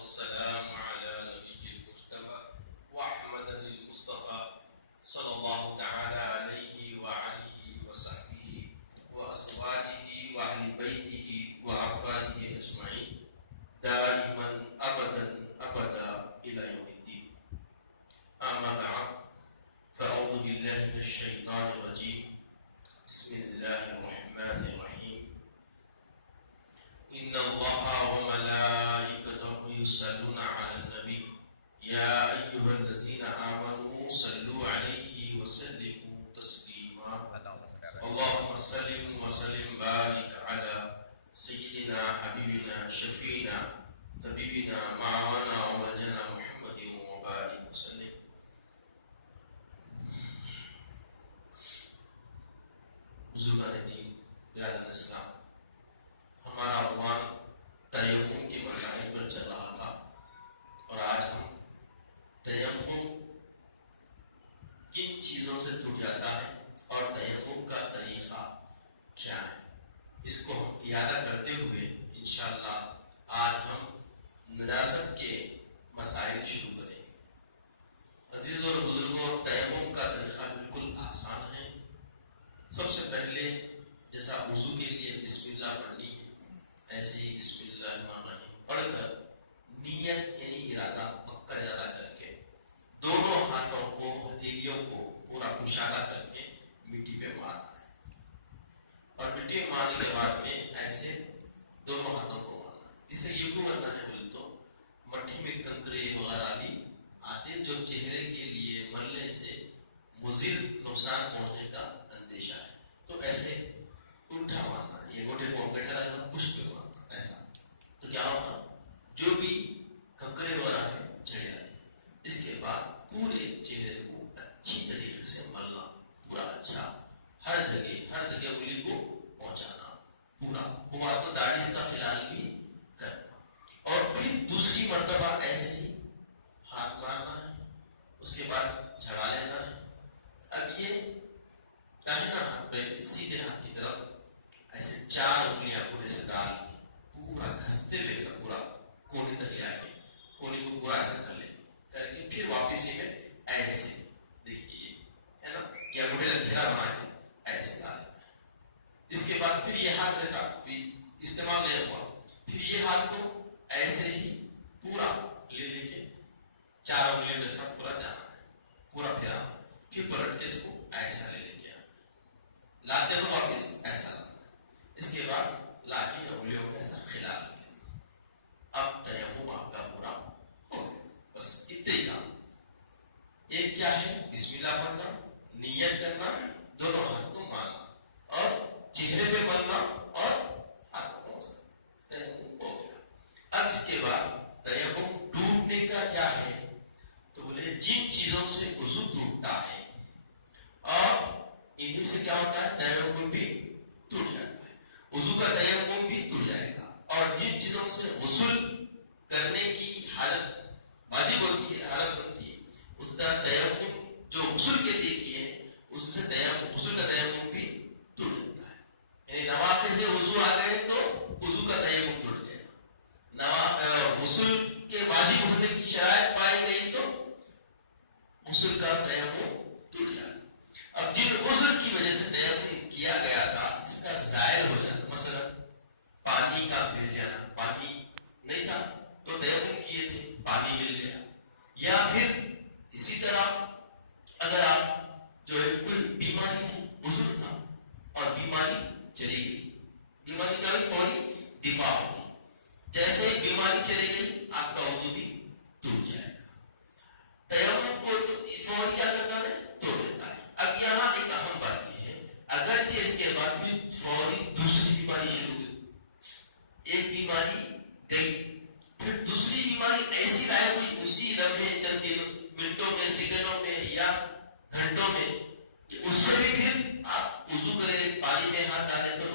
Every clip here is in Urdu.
والسلام على نبي المجتبى وأحمد المصطفى صلى الله تعالى عليه وعليه وصحبه وأزواجه وأهل بيته وأحفاده أجمعين دائما أبدا أبدا إلى يوم الدين. أما بعد فأعوذ بالله من الشيطان الرجيم. بسم الله الرحمن الرحيم. إن الله وملائكته يصلون على النبي يا أيها الذين آمنوا صلوا عليه وسلموا تسليما. اللهم صل وسلم بارك على سيدنا حبيبنا شفينا طبيبنا معنا ومولانا محمد وبارك وسلم. بزرگان دین، برادران اسلام، ہمارا عنوان تیمم کے مسائل پر چل رہا تھا اور آج ہم تیمم کن چیزوں سے ٹوٹ جاتا ہے اور تیمم کا طریقہ کیا ہے اس کو ہم اعادہ کرتے ہوئے انشاءاللہ آج ہم نجاست کے مسائل شروع کریں گے. عزیزوں اور بزرگوں، تیمم کا طریقہ بالکل آسان ہے. سب سے پہلے جیسا وضو کے لیے بسم اللہ پڑھنی ہے، ایسے ہی بسم اللہ الرحمن الرحیم پڑھ کر نیت یعنی ارادہ پکا ارادہ کر کے دونوں ہاتھوں کو ہتھیلیوں کو پورا کشادہ کر کے مٹی پہ مارنا ہے اور مٹی مارنے کے بعد میں ایسے دونوں ہاتھوں کو مارنا ہے. اسے یہ کیوں کرنا ہے بولے تو مٹی میں کنکرے وغیرہ بھی آتے جو چہرے کے لیے ملنے سے مضر نقصان پہنچنے کا اندیشہ ہے، تو ایسے الٹا مارنا ہے. یہ گوٹے کو بیٹھا رہا پش پہ مارنا ایسا، تو کیا ہوگا جو بھی کنکرے وغیرہ ہے چڑھ جاتے ہیں. اس کے بعد پورے چہرے کو اچھی طریقے سے ملنا، پورا اچھا ہر جگہ انگلی کو پہنچانا پورا ہوا تو داڑھی کا خلال بھی کرنا اور پھر دوسری مرتبہ ایسے ہی ہاتھ مارنا ہے. اس کے بعد جھڑا لینا ہے. اب یہ داہنا ہاتھ پہ سیدھے ہاتھ کی طرف ایسے 4 انگلیاں پورے سے ڈال کے پورا گھستے ہوئے ایسا پورا کونے تک لے آئے، کونے کو پورا ایسا کر لیں کر کے پھر واپس ہی میں ایسے دیکھیے ہے نا، یا گھوڑے کا گھیرا بنا کے ایسے ڈالیں. اس کے بعد پھر یہ ہاتھ رہتا استعمال نہیں ہوا، پھر یہ ہاتھ کو ایسے ہی پورا لے کے 4 انگلیوں کے ساتھ پورا جانا ہے، پورا پھرانا ہے. پھر پلٹ کے اس کو ایسا لے لیا، لاتے ہو واپس ایسا لانا. اس کے بعد لا کے انگلیوں کو ایسا کھلا لیا. اب تیمم آپ کا پورا ہو گیا. بس اتنے کام. ایک کیا ہے بسم اللہ پڑھنا، نیت کرنا، دونوں ہاتھ کو مارنا اور چہرے پہ ملنا اور ہاتھ کو موسنا. تیمم ہو گیا. اب اس کے بعد تیمم ٹوٹنے کا کیا ہے تو بولے جن چیزوں سے وضو ٹوٹتا ہے اور انہی سے کیا ہوتا ہے تیمم بھی ٹوٹ جاتا ہے. وضو کا تیمم بھی ٹوٹ جائے گا. اور جن چیزوں سے غسل کرنے کی حالت واجب ہوتی ہے، حالت بنتی ہے، اس کا تیمم جو غسل کے لیے کیے ہیں اس سے غسل کا تیمم بھی ٹوٹ جاتا ہے. یعنی نوافل سے وضو آ گئے تو وضو کا تیمم ٹوٹ گیا. غسل کے واجب ہونے کی شرائط پائی گئی تو غسل کا تیمم ٹوٹ جاتا. اب جن غسل کی وجہ سے تیمم کیا گیا تھا اس کا زائل ہو جانا، مثلا پانی کا مل جانا، پانی نہیں تھا تو تیمم کیے تھے پانی مل گیا، یا پھر اسی طرح اگر آپ جو ہے کوئی بیماری تھی، بزرگ تھا اور بیماری چلی گئی، بیماری کا بھی فوری دفاع ہو گئی. جیسے ہی بیماری چلی گئی آپ کا وضو بھی ٹوٹ جائے گا. تیمم کو فوری کیا کرتا ہے توڑ دیتا ہے. اب یہاں ایک اہم بات یہ ہے اگرچہ اس کے بعد بھی فوری دوسری بیماری شروع ہوئی، ایک بیماری گئی پھر دوسری بیماری ایسی لائی ہوئی اسی لمحے چند منٹوں میں، سیکنڈوں میں یا گھنٹوں میں کہ اس سے بھی پھر آپ وضو کریں، پانی میں ہاتھ ڈالیں تو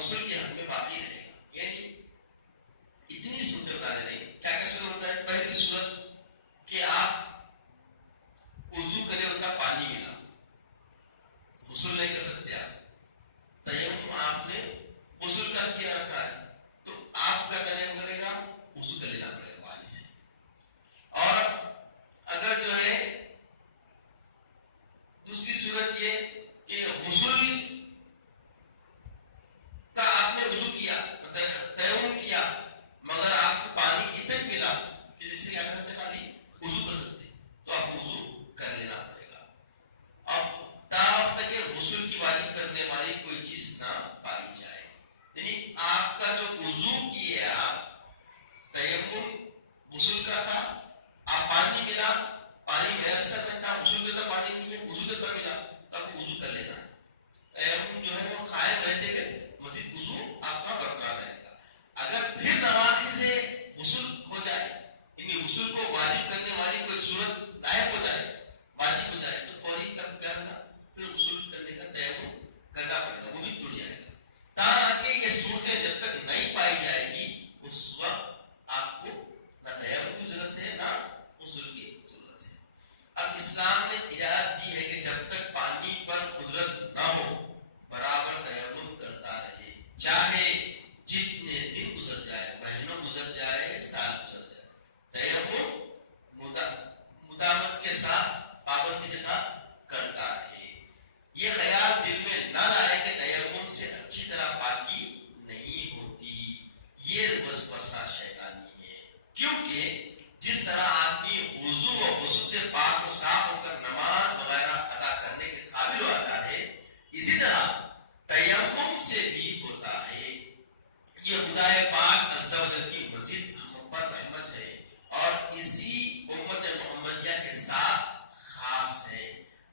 غسل کے حق میں باقی رہے گا. یعنی اتنی صورتیں بتا دے رہی. کیا کیا صورت ہوتا ہے؟ پہلی صورت کہ آپ وضو کرے ان کا پانی ملا، غسل نہیں کر سکتے آپ. تیمم آپ نے غسل کر کیا رکھا ہے تو آپ کا کرنا پڑے گا، وضو کر لینا پڑے گا پانی سے. اور اگر جو ہے دوسری صورت یہ کہ غسل کا آپ نے وضو کیا، تیمم کیا، مگر آپ کو پانی اتنا ملا کہ جس سے کیا کر سکتے خالی وضو کر سکتے، تو آپ وضو کر لینا پڑے گا. اب تا وقت کہ غسل کی واجب کرنے والی کوئی چیز نہ پائی جائے. یعنی آپ کا جو وضو کیا تیمم غسل کا تھا، آپ پانی ملا، پانی میسر میں تھا، غسل کے تو پانی نہیں ہے، وضو کے تو ملا، تو آپ کو وضو کر لینا ہے. تیمم جو ہے وہ قائم رہتے گئے، مزید وضو آپ کا برقرار رہے گا. اگر پھر نمازی سے غسل ہو جائے، یعنی غسل کو واجب کرنے والی کوئی صورت غائب ہو جائے، واجب ہو جائے، تو فوری کب کرنا، پھر غسل کرنے کا تیمم کرنا پڑے گا، وہ بھی ٹوٹ جائے گا. تاکہ یہ صورتیں جب تک نہیں پائی جائے گی اس وقت آپ کو نہ تیمم کی ضرورت ہے نہ غسل کی ضرورت ہے. اب اسلام نے اجازت دی ہے کہ جب تک پانی پر قدرت نہ ہو برابر تیمم کرتا رہے، چاہے جتنے دن گزر جائے، مہینوں گزر جائے، سال گزر جائے، تیمم مداومت کے ساتھ، پابندی کے ساتھ کرتا رہے. یہ خیال دل میں نہ لائے کہ تیمم سے اچھی طرح پاکی نہیں ہوتی، یہ وسوسہ شیطانی ہے. کیونکہ جس طرح آدمی وضو و غسل سے پاک و صاف ہو کر نماز وغیرہ ادا کرنے کے قابل ہو آتا ہے، اسی طرح تیمم سے بھی ہوتا ہے. یہ خدائے پاک عز و جل کی مزید ہم پر رحمت ہے اور اسی امت محمدیہ کے ساتھ خاص ہے.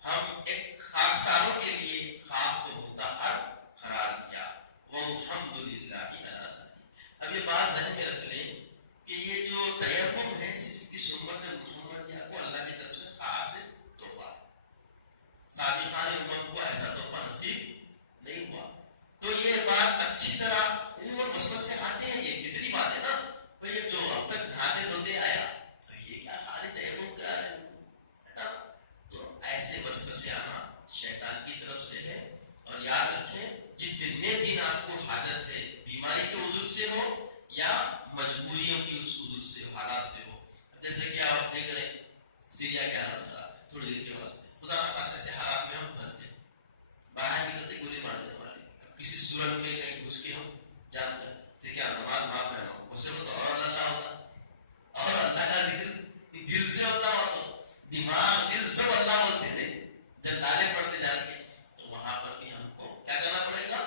ہم ایک خاکساروں کے لیے خاک کو متحر قرار دیا. والحمدللہ علی ذالک. اب یہ بات ذہن میں رکھ لیں کہ یہ جو تیمم ہے صرف اس امت محمدیہ کو اللہ کی طرف سے خاص تحفہ ہے. سابقان امم کو ایسا تحفہ نصیب نہیں ہوا. تو یہ بات اچھی طرح امت مسئلہ سے آتے ہیں، یہ کتنی بات ہے نا بھئی، جو اب تک نہاتے دھوتے آیا تو یہ کیا خالی تیمم کرا ہے نا. تو ایسے وسوسے آنا شیطان کی طرف سے ہے. اور یاد رکھیں جتنے دن آپ کو حاجت ہے، بیماری کے عذر سے ہو یا مجبوریوں کی عذر سے ہو، حالات سے ہو. جیسے کہ آپ دیکھ رہے ہیں سیریا کی حالت خراب ہے، تھوڑی دیر کے واسطے خدا نخواستہ ایسے حالات میں ہم پھنس گئے، باہر نکلتے گولی مار دینے والے. کسی صورت میں کہیں گھس کے ہم جانتے ہیں تو کیا نماز معاف ہے نا، اسے تو اور اللہ ہوتا، اور اللہ کا ذکر دل سے ہوتا ہو تو دماغ دل سب اللہ بولتے تھے. جب نعرے پڑھتے جا کے تو وہاں پر بھی ہم کو کیا کرنا پڑے گا،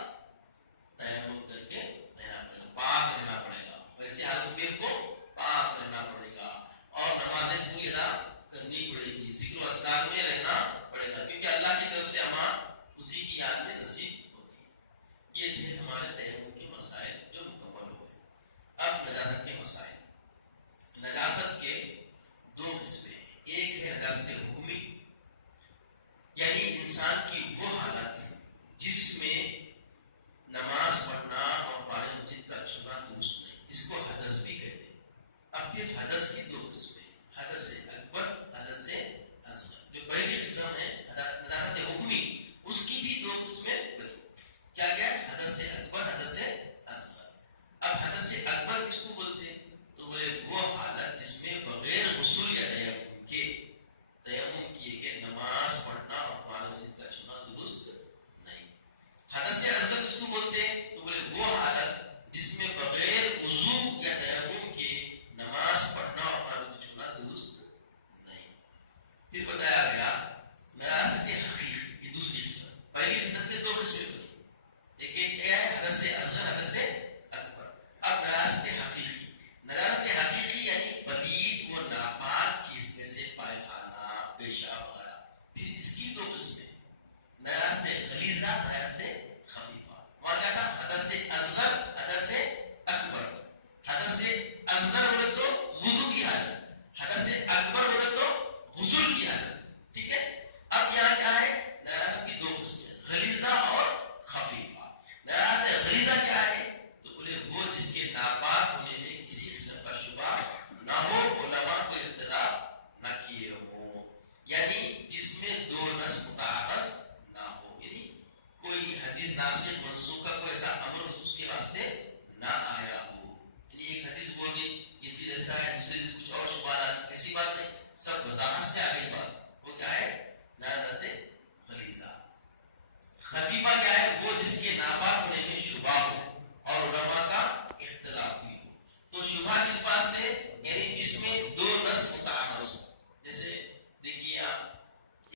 تیمم کر کے رہنا پڑے گا، پاک رہنا پڑے گا. ویسے حالت میں کو پاک رہنا پڑے گا اور نمازیں پوری ادا کرنی پڑے گی، ذکر و اذکار میں رہنا پڑے گا، کیونکہ اللہ کی طرف سے امان اسی کی یاد میں نصیب ہوتی ہے. یہ تھے ہمارے تیمم کے مسائل جو مکمل ہو گئے. اب نجاست کے مسائل. نجاست کے دو قسمیں ہیں. ایک ہے نجاست حکمی، یعنی انسان کی جیسا ہے، دوسری جس